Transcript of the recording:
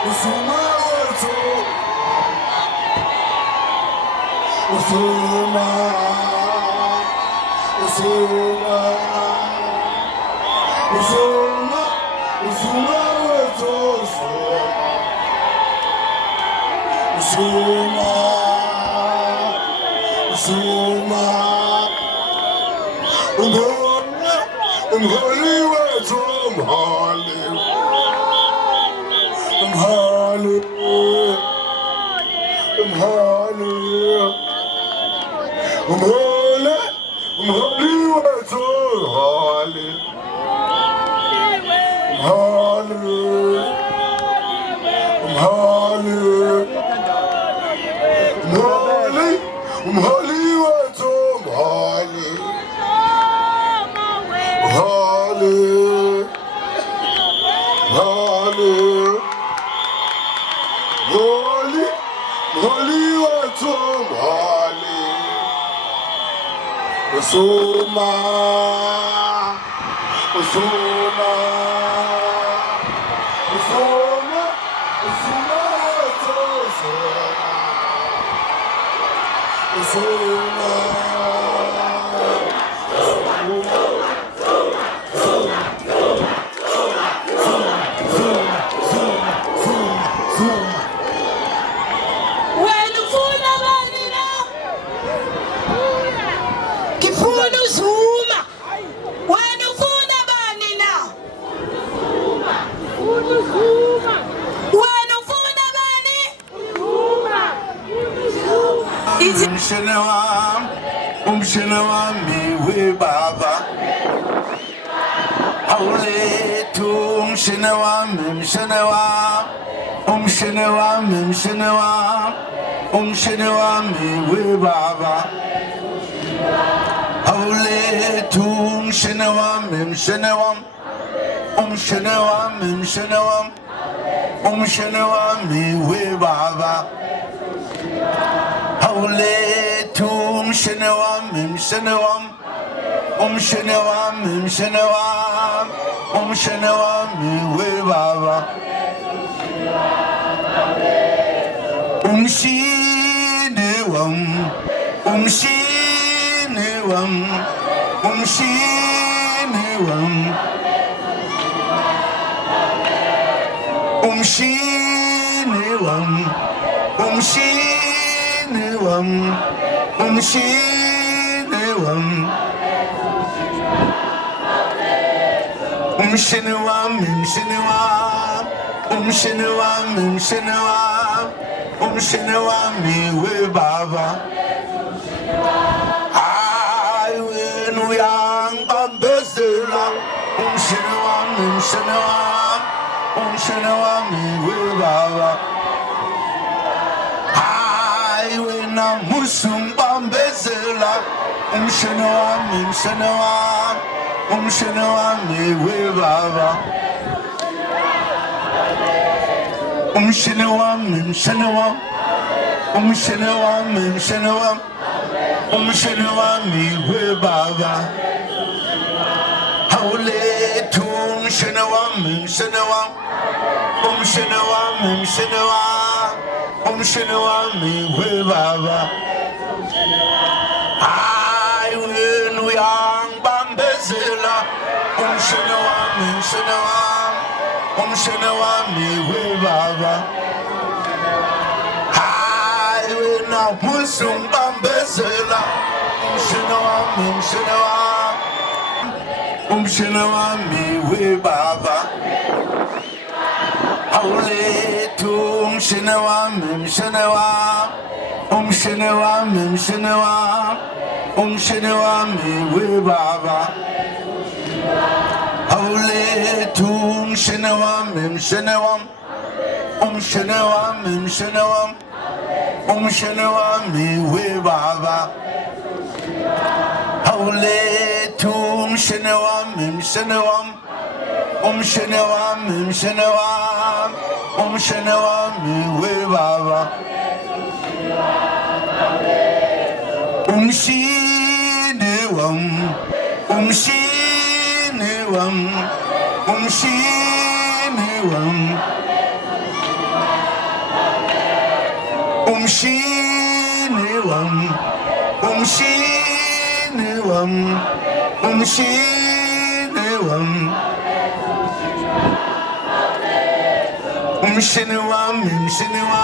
Usuma wetu, Usuma, Usuma, Usuma, Usuma wetu, Usuma, Usuma, umholi wetu, umholi. Usuma, Usuma, Usuma, Usuma, Usuma, Umshinawam miwe baba Haule tu umshinawam miwe baba Haule tu umshinawam miwe baba Haule tum shenewam we baba shenewam me we baba I win we ang bambesela shenewam me we baba I win a musum bambesela shenewam me we baba shenewam me we baba Haule tum shenewam me we baba I win we ang bambezela shenewam me we baba I win a musum bambezela shenewam me we baba Haule tum shenewam me we baba Haule tum shenewam me we baba Haule tum shenewam me we baba Umshinewam umshini wami, umshini wami, umshini wami, umshini wami, umshini wami.